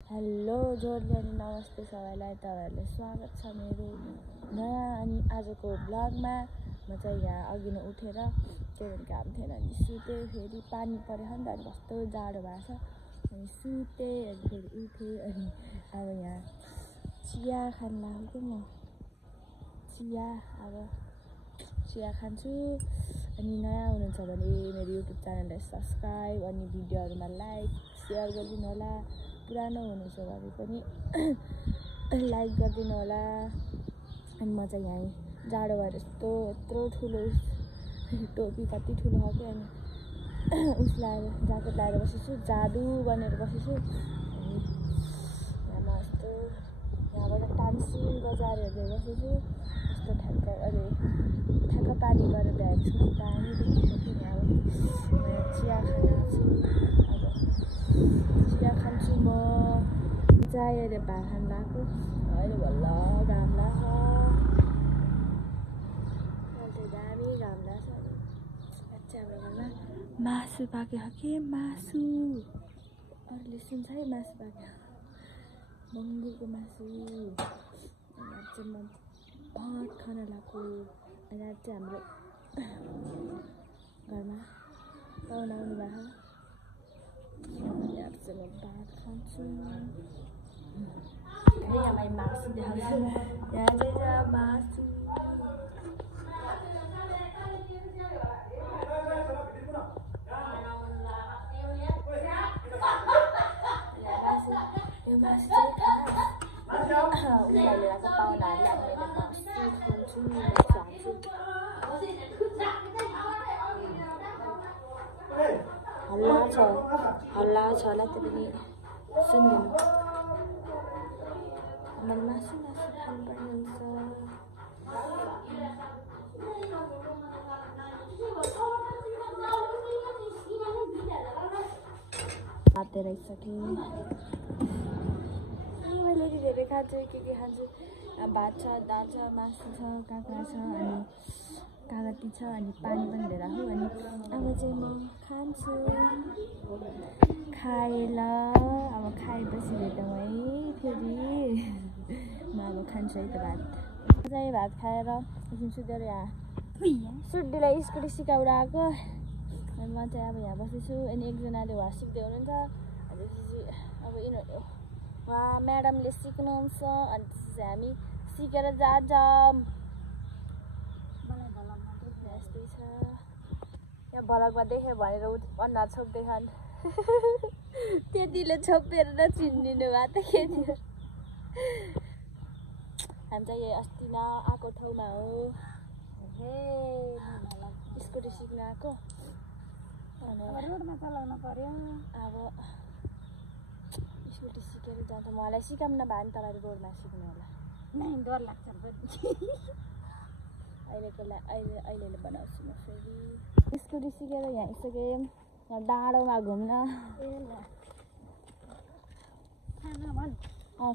Hello जोरले अनि नमस्ते सबैलाई, तपाईहरुलाई स्वागत छ मेरो नयाँ अनि आजको ब्लगमा। म चाहिँ यहाँ अघि नै उठेर केही काम थिएन अनि सुते, फेरि पानी परेछ नि त अनि कस्तो जाडो भएको छ अनि सुते अनि फेरि उठे अनि अब यहाँ चिया खान लाग्यो। म चिया खान्छु। अनि नयाँ हुनुहुन्छ भने मेरो युट्युब च्यानललाई सब्स्क्राइब अनि भिडियोहरुमा लाइक शेयर गरिदिनु होला। पुरानो हुनुहुन्छ भने पनि लाइक गरिदिनु होला। अनि म चाहिँ यहाँ जाडो भएर यत्रो ठुलो टोपी कति ठुलो छ कि अनि उस लाएर ज्याकेट लाएर बसेछु, जादु बनेर बसेछु। अनि यहाँ म यस्तो यहाँबाट टान्सु बजार हेर्दै बसेछु। यस्तो ठ्याक्क पानी परेर भ्याएपछि दामी देखिएको थियो। यहाँ चिया खान आएको छु। अब चिया खान्छु म। चाय अहिले भात खान लाग्यो। अहिले बल्ल घाम लाग्छ। अहिले दामी घाम लाग्छ। चाहिँ हाम्रो घरमा मासु पाकेको के मासु अरूले सुन्छ है, मासु पाक्यो बङ्गुरको मासु। यहाँ चाहिँ म भात खान लाग्यो। अनि आज चाहिँ हाम्रो घरमा पाहुना आउनु भएको छ। यहाँ चाहिँ म भात खान्छु। यहाँ मैले मासु देखाउँछु। यहाँ चाहिँ छ मासु। यो मासु चाहिँ उनीहरूले राखेको पाहुनाहरूले अब मैले मासु खान्छु। हल्ला छ होला त्यो पनि सुन्दिनु। मैले मासु खानुपर्ने हुन्छ। भातै राखिसकेँ। मैले धेरै खान्छु, के खान्छु। भात छ, दाल छ, मासु छ, काँक्रा छ अनि कागती छ अनि पानी पनि लिएर आऊ। अनि अब चाहिँ म खान्छु। खाएला अब खाएपछि भेटौँ है फेरि। म अब खान्छु है त भात। चाहिँ भात खाएर एकछिन सुतेर यहाँ सुड्डीलाई स्कुटी सिकाउन आएको। अनि म चाहिँ अब यहाँ बसेछु। अनि एकजनाले उहाँ सिक्दै हुनुहुन्छ। अनि त्यसपछि अब यिनीहरू उहाँ म्याडमले सिक्नुहुन्छ। अनि त्यसपछि हामी सिकेर जान्छौँ। यस्तै छ। यहाँ भलकमा देख्यो भनेर अनुहार छोप्दैछन्। त्यतिले छोपेर नचिनिदिनु भएको त के थियो। हामी चाहिँ यही अस्ति न आएको ठाउँमा हो। स्कुटी सिक्न आएको। रोडमा चलाउनु पर्यो। अब स्कुटी सिकेर जान्छ। मलाई सिकाउनु नभए नि तपाईँले रोडमा सिक्नु होला। नै डर लाग्छ। अहिले बनाउँछु म फेरि। स्कुटी सिकेर यहाँ आइसकेँ। डाँडोमा घुम्न।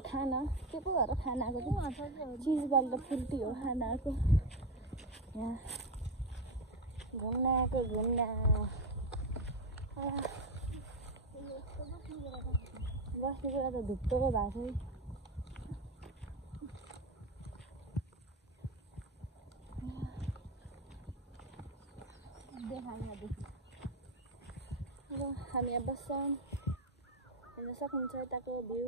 खाना के पो गरेर खाना आएको चिज बल र फुल्टी हो खाना आएको। यहाँ घुम्न आएको बस्ने कुरा त धुप्पोको भएको छ। अब हामी यहाँ बस्छौँ। हेर्न सक्नुहुन्छ यताको भ्यू।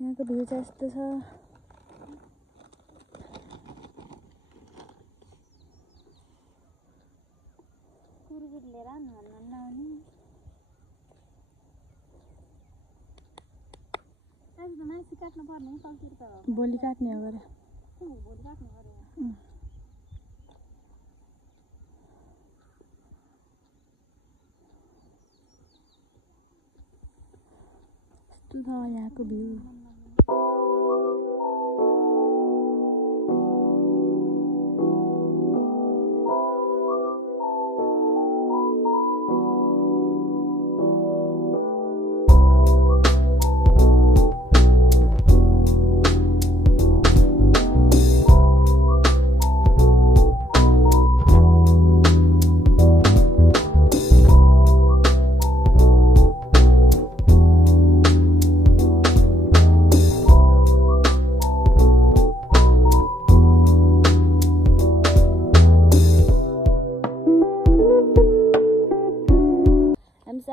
यहाँको भ्यू चाहिँ यस्तो छ। कुरकुर लिएर आउनु मासु काट्नु पर्ने भोलि काट्ने हो गरे। यस्तो छ यहाँको भ्यू।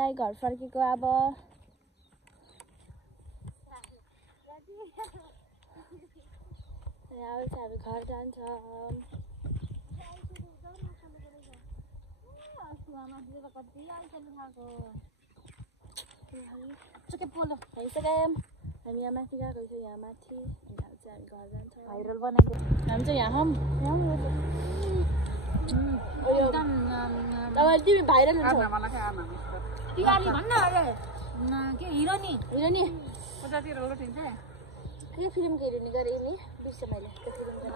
बाई घर फर्केको अब अब चाहिँ हामी घर जान्छौँ हामी यहाँ माथि गएको छौँ यहाँ माथि अनि चाहिँ हामी घर जान्छौँ भाइरल बनाइदियो हामी चाहिँ यहाँ अब तिमी भाइरल हुन्छ के फिल्मको हेर्ने गरेँ नि बिर्सेँ मैले त्यो फिल्मको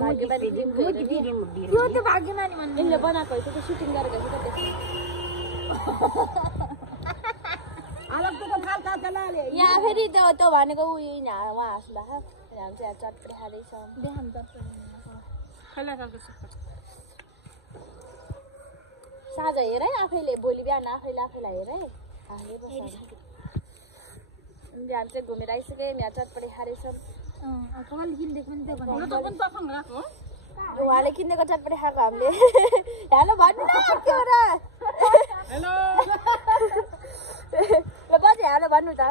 भाग्यमानी फिल्मको भाग्यमानी यसले बनाएको त्यो सुटिङ गरेको छ यहाँ फेरि त्यो भनेको उयो यहाँ उहाँ हाँस्नु भएको हामी चाहिँ यहाँ चटपटी खाँदैछौँ साँझ हेर है आफैले भोलि बिहान आफैलाई हेर है हामी चाहिँ घुमेर आइसक्यो यहाँ चटपटी खाँदैछौँ उहाँले किनेको चटपटी खाएको हामीले हेलो भन्नु न ल बजे हेलो भन्नु त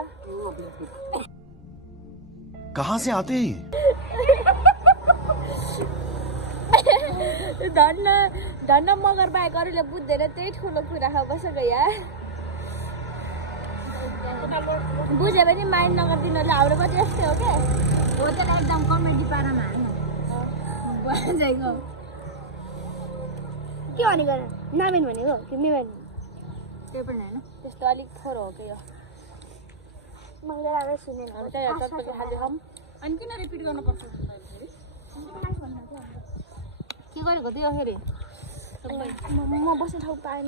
कहाँ से आते हैं धन्न मगर बाहेक अरूले बुझ्दैन त्यही ठुलो कुरा बसेको यहाँ बुझ्यो भने माइन्ड नगरिदिनु होला हाम्रो कति यस्तै हो क्या हो त एकदम कमेडी पारामा हाल्नु के भनेको नामेन भनेको कि मेमेन त्यो पनि होइन त्यस्तो अलिक थोर हो कि यो मैले राम्रै सुनेन अनि किन रिपिट गर्नुपर्छ के गरेको थियो फेरि म बस्ने ठाउँ पाएन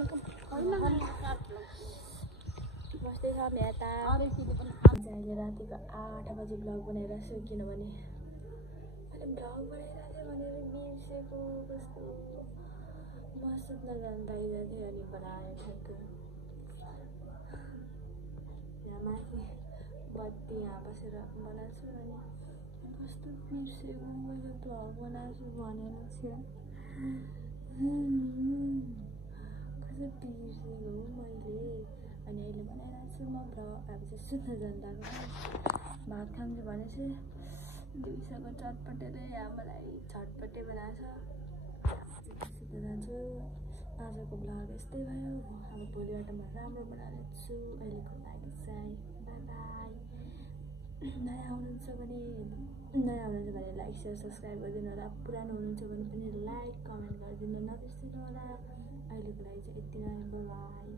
बस्दैछ यता अहिले रातिको 8 बजी भ्लग बनाइरहेको छु किनभने मैले भ्लग बनाइरहेको थिएँ भनेर बिर्सेको कस्तो म सुत्न जाँदा थिएँ अनि बनाएँ यहाँ माथि बत्ती यहाँ बसेर बनाएको छु अनि कस्तो बिर्सेको मैले भ्लग बनाएको छु भनेर चाहिँ कस्तो बिर्सेको मैले अनि अहिले बनाइरहेको छु म भ्लग अब चाहिँ सुत्न जाँदाको भात खान्छु भने चाहिँ दिउँसोको चटपटेले यहाँ मलाई झटपटे बनाएको छ सुत्न जान्छु आजको भ्लग यस्तै भयो अब भोलिबाट म राम्रो बनाउँछु अहिलेको लागि चाहिँ बाई बाई नयाँ हुनुहुन्छ भने लाइक सेयर सब्सक्राइब गरिदिनु होला पुरानो हुनुहुन्छ भने पनि लाइक कमेन्ट गरिदिनु नबिर्सिनु होला अहिलेको लागि चाहिँ यति नै बाई